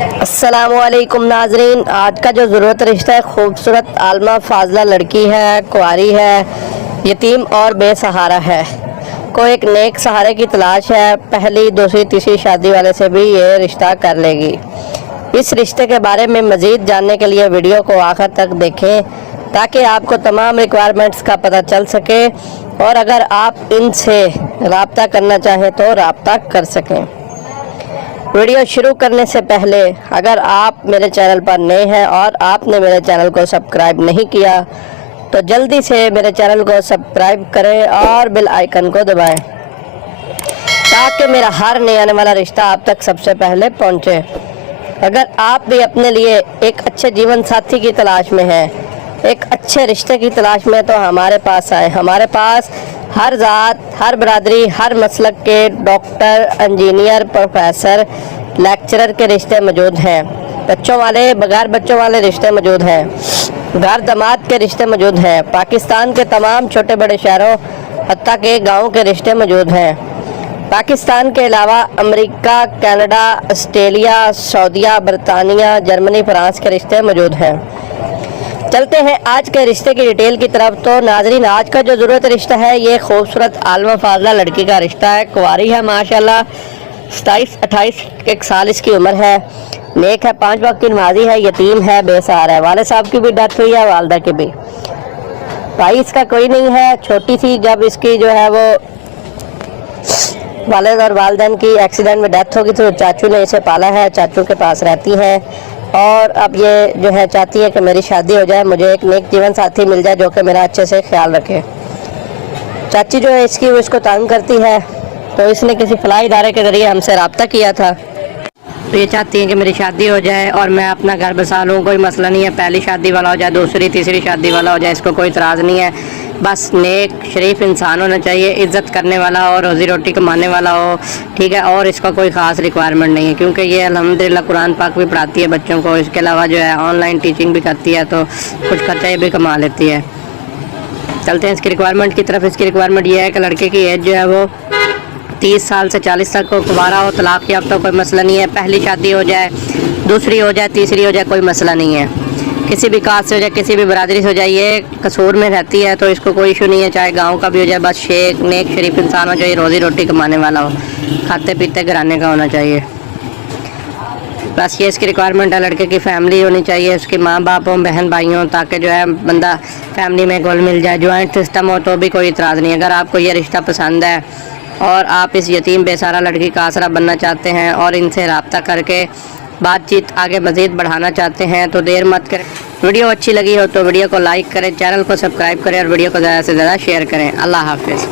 अस्सलामुअलैकुम नाजरीन, आज का जो ज़रूरत रिश्ता है खूबसूरत आलमा फाजला लड़की है, कुंवारी है, यतीम और बेसहारा है। को एक नेक सहारे की तलाश है। पहली दूसरी तीसरी शादी वाले से भी ये रिश्ता कर लेगी। इस रिश्ते के बारे में मज़ीद जानने के लिए वीडियो को आखिर तक देखें ताकि आपको तमाम रिक्वायरमेंट्स का पता चल सके और अगर आप इनसे रब्ता करना चाहें तो रब्ता कर सकें। वीडियो शुरू करने से पहले अगर आप मेरे चैनल पर नए हैं और आपने मेरे चैनल को सब्सक्राइब नहीं किया तो जल्दी से मेरे चैनल को सब्सक्राइब करें और बेल आइकन को दबाएं ताकि मेरा हर नया आने वाला रिश्ता आप तक सबसे पहले पहुंचे। अगर आप भी अपने लिए एक अच्छे जीवन साथी की तलाश में हैं, एक अच्छे रिश्ते की तलाश में, तो हमारे पास आए। हमारे पास हर ज़ात, हर बरादरी, हर मसलक के डॉक्टर, इंजीनियर, प्रोफेसर, लेक्चरर के रिश्ते मौजूद हैं। बच्चों वाले, बगैर बच्चों वाले रिश्ते मौजूद हैं। घर दामाद के रिश्ते मौजूद हैं। पाकिस्तान के तमाम छोटे बड़े शहरों हत्ता के गाँव के रिश्ते मौजूद हैं। पाकिस्तान के अलावा अमेरिका, कनाडा, ऑस्ट्रेलिया, सऊदीया, बरतानिया, जर्मनी, फ्रांस के रिश्ते मौजूद हैं। चलते हैं आज के रिश्ते की डिटेल की तरफ। तो नाजरीन, आज का जो ज़रूरत रिश्ता है ये खूबसूरत आलमा फाजला लड़की का रिश्ता है। कुंवारी है माशाल्लाह, 27-28 एक साल इसकी उम्र है। नेक है, 5 वक्त की नमाज़ी है, यतीम है, बेसहारा है। वाले साहब की भी डेथ हुई है, वालदा की भी। भाई इसका कोई नहीं है। छोटी सी जब इसकी जो है वो वालिद और वालदैन की एक्सीडेंट में डेथ होगी तो चाचू ने इसे पाला है, चाचू के पास रहती है और अब ये जो है चाहती है कि मेरी शादी हो जाए, मुझे एक नेक जीवन साथी मिल जाए जो कि मेरा अच्छे से ख्याल रखे। चाची जो है इसकी वो इसको तंग करती है तो इसने किसी फलाही इदारे के ज़रिए हमसे रब्ता किया था। तो ये चाहती हैं कि मेरी शादी हो जाए और मैं अपना घर बसा लूँ, कोई मसला नहीं है। पहली शादी वाला हो जाए, दूसरी तीसरी शादी वाला हो जाए, इसको कोई इतराज़ नहीं है। बस नेक शरीफ इंसान होना चाहिए, इज़्ज़त करने वाला हो, रोज़ी रोटी कमाने वाला हो, ठीक है। और इसका कोई ख़ास रिक्वायरमेंट नहीं है क्योंकि ये अल्हम्दुलिल्लाह कुरान पाक भी पढ़ाती है बच्चों को। इसके अलावा जो है ऑनलाइन टीचिंग भी करती है तो कुछ खर्चा ये भी कमा लेती है। चलते हैं इसकी रिक्वायरमेंट की तरफ। इसकी रिक्वायरमेंट ये है कि लड़के की एज जो है वो 30 साल से 40 तक को कुंवारा हो, तलाक याफ्ता, कोई मसला नहीं है। पहली शादी हो जाए, दूसरी हो जाए, तीसरी हो जाए, कोई मसला नहीं है। किसी भी कास्ट से हो जाए, किसी भी बरादरी से हो जाए, ये कसूर में रहती है तो इसको कोई इशू नहीं है। चाहे गांव का भी हो जाए, बस शेख नेक शरीफ इंसान हो चाहिए, रोज़ी रोटी कमाने वाला हो, खाते पीते घराने का होना चाहिए। बस ये इसकी रिक्वायरमेंट है। लड़के की फैमिली होनी चाहिए, उसके माँ बाप हों, बहन भाई हों, ताकि जो है बंदा फैमिली में घुल मिल जाए। जॉइंट सिस्टम हो तो भी कोई इतराज़ नहीं। अगर आपको ये रिश्ता पसंद है और आप इस यतीम बेसहारा लड़की का आसरा बनना चाहते हैं और इनसे रब्ता करके बातचीत आगे मज़ीद बढ़ाना चाहते हैं तो देर मत करें। वीडियो अच्छी लगी हो तो वीडियो को लाइक करें, चैनल को सब्सक्राइब करें और वीडियो को ज़्यादा से ज़्यादा शेयर करें। अल्लाह हाफ़िज़।